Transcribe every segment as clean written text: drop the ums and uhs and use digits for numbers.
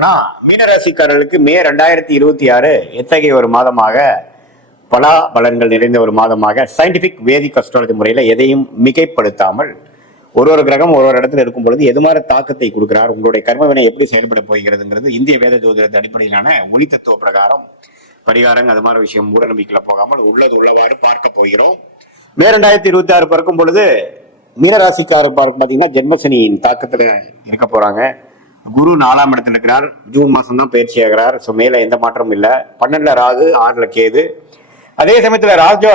பார்க்கலாம்னா மீனராசிக்காரர்களுக்கு மே 2026 எத்தகைய ஒரு மாதமாக பலா பலன்கள் நிறைந்த ஒரு மாதமாக சயின்டிபிக் வேதிக் அஸ்ட்ராலஜி முறையில எதையும் மிகைப்படுத்தாமல் ஒரு கிரகம் ஒரு இடத்துல இருக்கும் பொழுது எது மாதிரி தாக்கத்தை கொடுக்கிறார், உங்களுடைய கர்மவினை எப்படி செயல்பட போகிறதுங்கிறது இந்திய வேத ஜோதிடத்தின் அடிப்படையிலான ஒளி தத்துவ பிரகாரம் பரிகாரம் அது மாதிரி விஷயம் மூட நம்பிக்கையில போகாமல் உள்ளது உள்ளவாறு பார்க்க போகிறோம். மே 2026 பிறக்கும் பொழுது மீனராசிக்காரர் பாத்தீங்கன்னா ஜென்மசனியின் தாக்கத்துல இருக்க போறாங்க. குரு 4ஆம் இடத்துல இருக்கிறார். ஜூன் மாசம் தான் பயிற்சி ஆகிறார். ஸோ மேல எந்த மாற்றமும் இல்லை. 12ல ராகு, 6ல கேது. அதே சமயத்துல ராஜ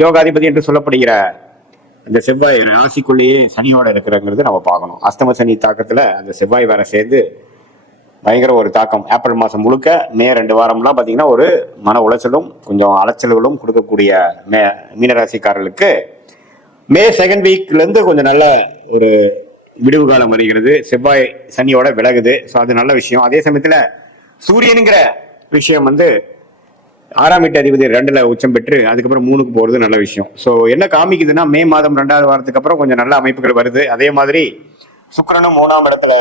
யோகாதிபதி என்று சொல்லப்படுகிற அந்த செவ்வாய் ராசிக்குள்ளேயே சனியோட இருக்கிறங்கிறது நம்ம பார்க்கணும். அஸ்தம சனி தாக்கத்துல அந்த செவ்வாய் வேற சேர்ந்து பயங்கர ஒரு தாக்கம். ஏப்ரல் மாசம் முழுக்க மே 2 வாரம்லாம் பாத்தீங்கன்னா ஒரு மன உளைச்சலும் கொஞ்சம் அலைச்சல்களும் கொடுக்கக்கூடிய மீனராசிக்காரர்களுக்கு மே 2nd வீக்ல இருந்து கொஞ்சம் நல்ல ஒரு விடுவு காலம் வருகிறது. செவ்வாய் சனியோட விலகுது. ஸோ அது நல்ல விஷயம். அதே சமயத்துல சூரியனுங்கிற விஷயம் 6ஆம் வீட்டு அதிபதி 2ல உச்சம் பெற்று அதுக்கப்புறம் 3க்கு போறது நல்ல விஷயம். ஸோ என்ன காமிக்குதுன்னா மே மாதம் 2வது வாரத்துக்கு அப்புறம் கொஞ்சம் நல்ல அமைப்புகள் வருது. அதே மாதிரி சுக்கிரனும் 3ஆம் இடத்துல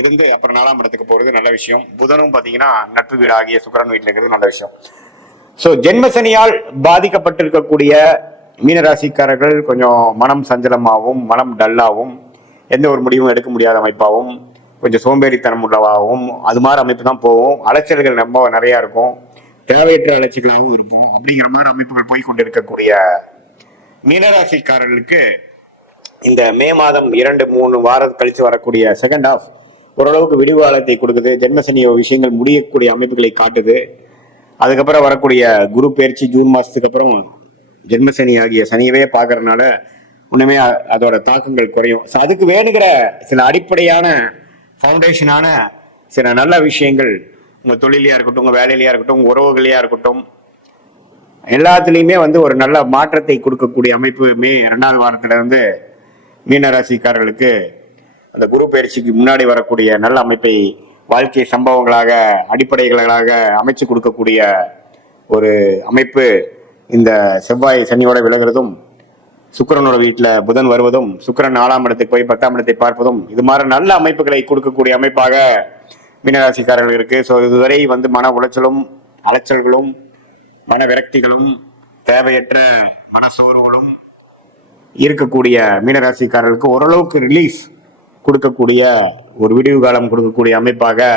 இருந்து அப்புறம் 4ஆம் இடத்துக்கு போறது நல்ல விஷயம். புதனும் பாத்தீங்கன்னா நட்பு வீடு ஆகிய சுக்கிரன் வீட்டுல இருக்கிறது நல்ல விஷயம். ஸோ ஜென்மசனியால் பாதிக்கப்பட்டிருக்கக்கூடிய மீனராசிக்காரர்கள் கொஞ்சம் மனம் சஞ்சலமாகவும் மனம் டல்லாகவும் எந்த ஒரு முடிவும் எடுக்க முடியாத அமைப்பாகவும் கொஞ்சம் சோம்பேறித்தனம் உள்ளவாகவும் அது மாதிரி அமைப்பு தான் போகும். அலைச்சல்கள் ரொம்ப நிறைய இருக்கும். தேவையற்ற அலைச்சல்களாகவும் இருக்கும். அப்படிங்கிற மாதிரி அமைப்புகள் போய்கொண்டு இருக்கக்கூடிய மீனராசிக்காரர்களுக்கு இந்த மே மாதம் 2-3 வாரம் கழிச்சு வரக்கூடிய செகண்ட் ஹாஃப் ஓரளவுக்கு விடிவாளத்தை கொடுக்குது. ஜென்மசனி விஷயங்கள் முடியக்கூடிய அமைப்புகளை காட்டுது. அதுக்கப்புறம் வரக்கூடிய குரு பயிற்சி ஜூன் மாசத்துக்கு அப்புறம் ஜென்மசனி ஆகிய சனியவே பார்க்கறதுனால உண்மையே அதோட தாக்கங்கள் குறையும். ஸோ அதுக்கு வேணுங்கிற சில அடிப்படையான ஃபவுண்டேஷனான சில நல்ல விஷயங்கள் உங்க தொழிலையா இருக்கட்டும், உங்க வேலையிலையா இருக்கட்டும், உங்க உறவுகளையா இருக்கட்டும், எல்லாத்துலேயுமே ஒரு நல்ல மாற்றத்தை கொடுக்கக்கூடிய அமைப்பு மே 2வது வாரத்துல இருந்து மீனராசிக்காரர்களுக்கு அந்த குரு பயிற்சிக்கு முன்னாடி வரக்கூடிய நல்ல அமைப்பை வாழ்க்கை சம்பவங்களாக அடிப்படைகளாக அமைச்சு கொடுக்கக்கூடிய ஒரு அமைப்பு இந்த செவ்வாய் சனியோட விலகுறதும் சுக்கிரனோட வீட்டுல புதன் வருவதும் சுக்கிரன் 4ஆம் இடத்துக்கு போய் 10ஆம் இடத்தை பார்ப்பதும் இது மாதிரி நல்ல அமைப்புகளை கொடுக்கக்கூடிய அமைப்பாக மீனராசிக்காரர்கள் இருக்கு. ஸோ இதுவரை மன உளைச்சலும் அலைச்சல்களும் மன விரக்திகளும் தேவையற்ற மனசோர்வுகளும் இருக்கக்கூடிய மீனராசிக்காரர்களுக்கு ஓரளவுக்கு ரிலீஸ் கொடுக்கக்கூடிய ஒரு விடிவு காலம் கொடுக்கக்கூடிய அமைப்பாக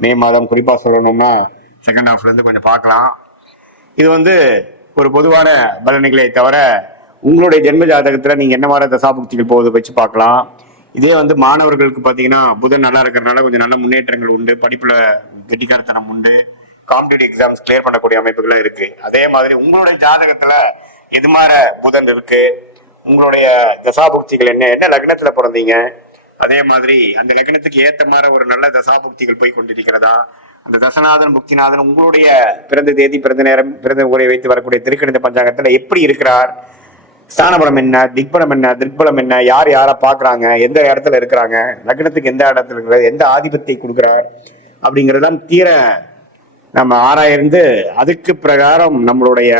மே மாதம் குறிப்பா சொல்லணும்னா செகண்ட் ஹாஃப்ல இருந்து கொஞ்சம் பார்க்கலாம். இது ஒரு பொதுவான பலன்களை தவிர உங்களுடைய ஜென்ம ஜாதகத்துல நீங்க என்ன மாதிரி தசாபுக்திகள் போகுது வச்சு பார்க்கலாம். இதே மாணவர்களுக்கு பாத்தீங்கன்னா புதன் நல்லா இருக்கிறதுனால கொஞ்சம் நல்ல முன்னேற்றங்கள் உண்டு. படிப்புல கெட்டிக்காரத்தனம் உண்டு. காம்படிட்டிவ் எக்ஸாம்ஸ் கிளியர் பண்ணக்கூடிய அமைப்புகளும் இருக்கு. அதே மாதிரி உங்களுடைய ஜாதகத்துல எது மாதிரி புதன் இருக்கு, உங்களுடைய தசாபுக்திகள் என்ன லக்னத்துல பிறந்தீங்க, அதே மாதிரி அந்த லக்னத்துக்கு ஏத்த மாதிரி ஒரு நல்ல தசாபுக்திகள் போய் கொண்டிருக்கிறதா, அந்த தசநாதன் புக்திநாதன் உங்களுடைய பிறந்த தேதி பிறந்த நேரம் பிறந்த ஊரை வைத்து வரக்கூடிய திருக்கணித பஞ்சாங்கத்துல எப்படி இருக்கிறார், ஸ்தானபலம் என்ன, திக்பலம் என்ன, திருப்பலம் என்ன, யார் யாரை பாக்குறாங்க, எந்த இடத்துல இருக்கிறாங்க, லக்னத்துக்கு எந்த இடத்துல இருக்கிறது, எந்த ஆதிபத்தை கொடுக்கிறார் அப்படிங்கறதெல்லாம் தீர நம்ம ஆராய்ந்து அதுக்கு பிரகாரம் நம்மளுடைய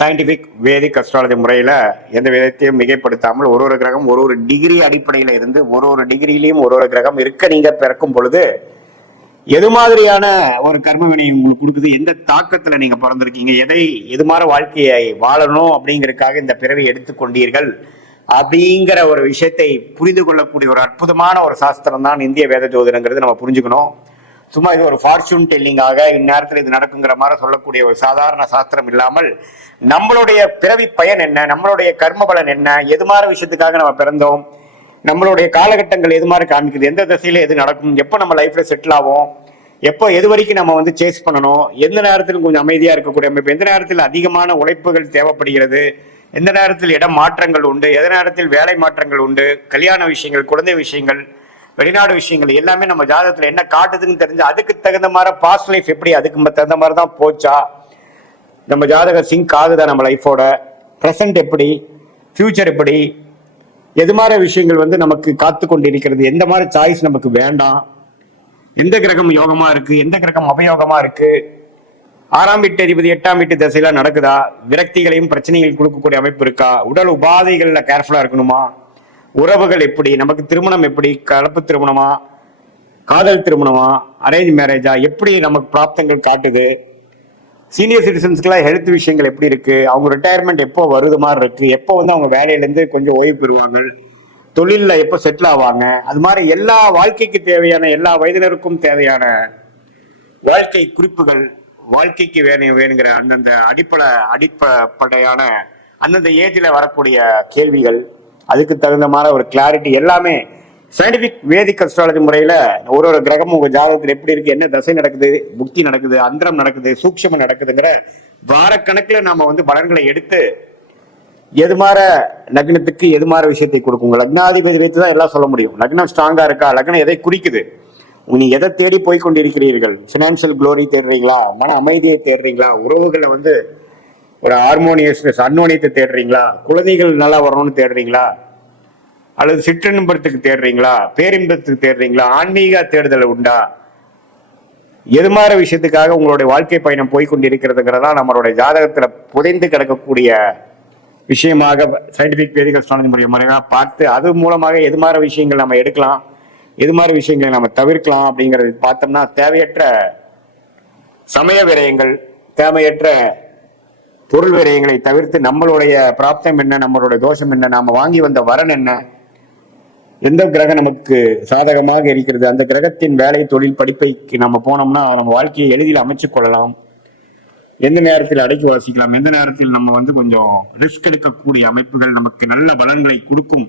சயின்டிபிக் வேதிக் அஸ்ட்ராலஜி முறையில எந்த விதத்தையும் மிகைப்படுத்தாமல் ஒரு கிரகம் ஒரு டிகிரி அடிப்படையில இருந்து ஒரு டிகிரிலையும் ஒரு கிரகம் இருக்க நீங்க பிறக்கும் பொழுது எது மாதிரியான ஒரு கர்ம வினை உங்களுக்கு கொடுக்குது, எந்த தாக்கத்துல நீங்க பிறந்திருக்கீங்க, எது மாதிரி வாழ்க்கையை வாழணும் அப்படிங்கறதுக்காக இந்த பிறவி எடுத்துக்கொண்டீர்கள் அப்படிங்கிற ஒரு விஷயத்தை புரிந்து கொள்ளக்கூடிய ஒரு அற்புதமான ஒரு சாஸ்திரம் தான் இந்திய வேத ஜோதிடங்கிறது நம்ம புரிஞ்சுக்கணும். சும்மா இது ஒரு ஃபார்ச்சூன் டெல்லிங்காக இந்நேரத்தில் இது நடக்குங்கிற மாதிரி சொல்லக்கூடிய ஒரு சாதாரண சாஸ்திரம் இல்லாமல் நம்மளுடைய பிறவி பயன் என்ன, நம்மளுடைய கர்ம பலன் என்ன, எது மாதிரி விஷயத்துக்காக நம்ம பிறந்தோம், நம்மளுடைய காலகட்டங்கள் எது மாதிரி காமிக்குது, எந்த திசையில எது நடக்கும், எப்போ நம்ம லைஃப்ல செட்டில் ஆகும், எப்போ எது வரைக்கும் நம்ம சேஸ் பண்ணணும், எந்த நேரத்தில் கொஞ்சம் அமைதியா இருக்கக்கூடிய அமைப்பு, எந்த நேரத்தில் அதிகமான உழைப்புகள் தேவைப்படுகிறது, எந்த நேரத்தில் இடம் மாற்றங்கள் உண்டு, எந்த நேரத்தில் வேலை மாற்றங்கள் உண்டு, கல்யாண விஷயங்கள், குழந்தை விஷயங்கள், வெளிநாடு விஷயங்கள் எல்லாமே நம்ம ஜாதகத்துல என்ன காட்டுதுன்னு தெரிஞ்சு அதுக்கு தகுந்த மாதிரி பாஸ்ட் லைஃப் எப்படி அதுக்கு தகுந்த மாதிரி தான் போச்சா, நம்ம ஜாதக சிங்க் ஆகுதா நம்ம லைஃபோட, ப்ரெசன்ட் எப்படி, ஃபியூச்சர் எப்படி, எது மாதிரி விஷயங்கள் நமக்கு காத்து கொண்டிருக்கிறது, எந்த மாதிரி சாய்ஸ் நமக்கு வேண்டாம், எந்த கிரகம் யோகமா இருக்கு, எந்த கிரகம் அபயோகமா இருக்கு, 6ஆம் வீட்டு அதிபதி 8ஆம் வீட்டு திசையெல்லாம் நடக்குதா, விரக்திகளையும் பிரச்சனைகள் கொடுக்கக்கூடிய அமைப்பு இருக்கா, உடல் உபாதைகள்ல கேர்ஃபுல்லா இருக்கணுமா, உறவுகள் எப்படி, நமக்கு திருமணம் எப்படி, கலப்பு திருமணமா, காதல் திருமணமா, அரேஞ்ச் மேரேஜா, எப்படி நமக்கு பிராப்தங்கள் காட்டுது, சீனியர் சிட்டிசன்ஸ்க்குலாம் ஹெல்த் விஷயங்கள் எப்படி இருக்கு, அவங்க ரிட்டையர்மெண்ட் எப்போ வருது மாதிரி இருக்கு, எப்போ வந்து அவங்க வேலையிலேருந்து கொஞ்சம் ஓய்வு பெறுவாங்க, தொழிலில் எப்போ செட்டில் ஆவாங்க, அது மாதிரி எல்லா வாழ்க்கைக்கு தேவையான எல்லா வயதினருக்கும் தேவையான வாழ்க்கை குறிப்புகள், வாழ்க்கைக்கு வேணுங்கிற அந்தந்த அடிப்படையான அந்தந்த ஏஜில் வரக்கூடிய கேள்விகள், அதுக்கு தகுந்த மாதிரி ஒரு கிளாரிட்டி எல்லாமே சயின்டிபிக் வேதிக் அஸ்ட்ராலஜி முறையில ஒரு ஒரு கிரகமும் உங்க ஜாதகத்தில் எப்படி இருக்கு, என்ன தசை நடக்குது, புக்தி நடக்குது, அந்தரம் நடக்குது, சூக்ஷமம் நடக்குதுங்கிற வாரக்கணக்கில் நாம வந்து பலன்களை எடுத்து எது மாதிரி லக்னத்துக்கு எது மாதிரி விஷயத்தை கொடுக்கும். லக்னாதிபதி வைத்து தான் எல்லாம் சொல்ல முடியும். லக்னம் ஸ்ட்ராங்கா இருக்கா, லக்னம் எதை குறிக்குது, நீங்க எதை தேடி போய் கொண்டிருக்கிறீர்கள், பினான்சியல் குளோரி தேடுறீங்களா, மன அமைதியை தேடுறீங்களா, உறவுகளை வந்து ஒரு ஹார்மோனியஸ்னஸ் அன்னோனியத்தை தேடுறீங்களா, குழந்தைகள் நல்லா வரணும்னு தேடுறீங்களா, அல்லது சிற்றின்பத்துக்கு தேடுறீங்களா, பேரின்பத்துக்கு தேடுறீங்களா, ஆன்மீக தேடுதல் உண்டா, எது மாதிரி விஷயத்துக்காக உங்களுடைய வாழ்க்கை பயணம் போய்கொண்டிருக்கிறதுங்கிறதா நம்மளுடைய ஜாதகத்துல புதைந்து கிடக்கக்கூடிய விஷயமாக சயின்டிபிக் வேதிக் அஸ்ட்ராலஜி முறையாக பார்த்து அது மூலமாக எது மாதிரி விஷயங்கள் நம்ம எடுக்கலாம், எது மாதிரி விஷயங்களை நம்ம தவிர்க்கலாம் அப்படிங்கிறது பார்த்தோம்னா தேவையற்ற சமய விரயங்கள், தேவையற்ற பொருள் விரயங்களை தவிர்த்து நம்மளுடைய பிராப்தம் என்ன, நம்மளுடைய தோஷம் என்ன, நாம வாங்கி வந்த வரன் என்ன, எந்த கிரகம் நமக்கு சாதகமாக இருக்கிறது, அந்த கிரகத்தின் வேலை தொழில் படிப்பைக்கு நம்ம போனோம்னா நம்ம வாழ்க்கையை எளிதில் அமைச்சு கொள்ளலாம், எந்த நேரத்தில் அடக்கி வாசிக்கலாம், எந்த நேரத்தில் நம்ம வந்து கொஞ்சம் ரிஸ்க் எடுக்கக்கூடிய அமைப்புகள் நமக்கு நல்ல பலன்களை கொடுக்கும்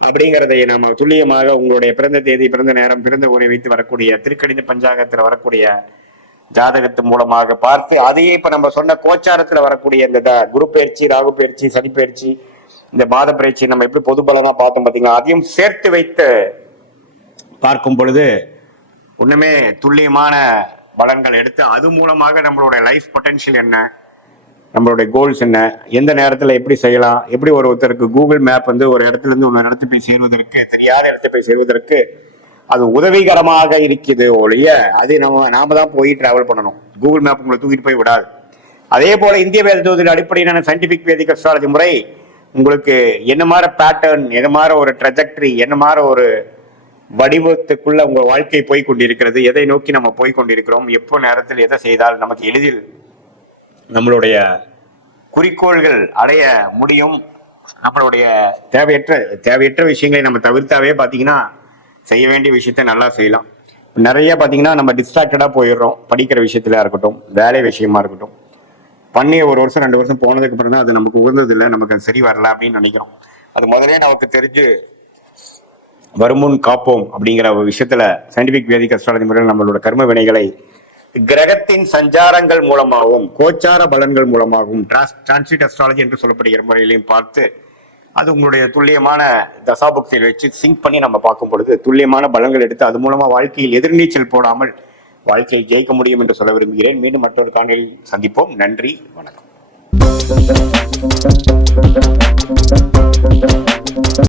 அப்படிங்கிறதை நம்ம துல்லியமாக உங்களுடைய பிறந்த தேதி, பிறந்த நேரம், பிறந்த ஊரை வைத்து வரக்கூடிய திருக்கணித பஞ்சாங்கத்தில் வரக்கூடிய ஜாதகத்து மூலமாக பார்த்து அதையே இப்ப நம்ம சொன்ன கோச்சாரத்துல வரக்கூடிய இந்த குரு பயிற்சி, ராகு பயிற்சி, சனி பயிற்சி, இந்த மாத பயிற்சி நம்ம எப்படி பொது பலமா பார்த்தோம் பார்த்தீங்களா, அதையும் சேர்த்து வைத்து பார்க்கும் பொழுது ஒண்ணுமே துல்லியமான பலன்கள் எடுத்து அது மூலமாக நம்மளுடைய லைஃப் பொட்டன்ஷியல் என்ன, நம்மளுடைய கோல்ஸ் என்ன, எந்த நேரத்தில் எப்படி செய்யலாம், எப்படி ஒருத்தருக்கு கூகுள் மேப் வந்து ஒரு இடத்துல இருந்து ஒரு இடத்து போய் சேர்வதற்கு, தெரியாத இடத்து போய் சேர்வதற்கு அது உதவிகரமாக இருக்குது ஒழிய அது நாம தான் போய் டிராவல் பண்ணணும். கூகுள் மேப் உங்களை தூக்கிட்டு போய் விடாது. அதே போல இந்திய வேத ஜோதிட அடிப்படையிலான சயின்டிபிக் வேதிக் அஸ்ட்ராலஜி முறை உங்களுக்கு என்ன மாதிரி பேட்டர்ன், என்ன மாதிரி ஒரு ட்ரெஜெக்டரி, என்ன மாதிரி ஒரு வடிவத்துக்குள்ள உங்க வாழ்க்கை போய் கொண்டிருக்கிறது, எதை நோக்கி நம்ம போய் கொண்டிருக்கிறோம், எப்போ நேரத்தில் எதை செய்தால் நமக்கு எளிதில் நம்மளுடைய குறிக்கோள்கள் அடைய முடியும், நம்மளுடைய தேவையற்ற விஷயங்களை நம்ம தவிர்த்தாவே பாத்தீங்கன்னா செய்ய வேண்டிய விஷயத்த நல்லா செய்யலாம். நிறைய பாத்தீங்கன்னா நம்ம டிஸ்ட்ராக்டடா போயிடுறோம், படிக்கிற விஷயத்துல இருக்கட்டும், வேலை விஷயமா இருக்கட்டும். பண்ணிய 1 வருஷம் 2 வருஷம் போனதுக்கு அப்புறம் தான் அது நமக்கு உகந்தது இல்லை, நமக்கு அது சரி வரல அப்படின்னு நினைக்கிறோம். அது முதலே நமக்கு தெரிஞ்சு வருமுன் காப்போம் அப்படிங்கிற ஒரு விஷயத்துல சயின்டிபிக் வேதிக் அஸ்ட்ராலஜி முறையில் நம்மளோட கர்ம வினைகளை கிரகத்தின் சஞ்சாரங்கள் மூலமாகவும் கோச்சார பலன்கள் மூலமாகவும் டிரான்சிட் அஸ்ட்ராலஜி என்று சொல்லப்படுகிற முறையிலையும் பார்த்து அது உங்களுடைய துல்லியமான தசாபுக்தியில் வச்சு சிங்க் பண்ணி நம்ம பார்க்கும் பொழுது துல்லியமான பலன்கள் எடுத்து அது மூலமா வாழ்க்கையில் எதிர்நீச்சல் போடாமல் வாழ்க்கையை ஜெயிக்க முடியும் என்று சொல்ல விரும்புகிறேன். மீண்டும் மற்றொரு காணொளியில் சந்திப்போம். நன்றி, வணக்கம்.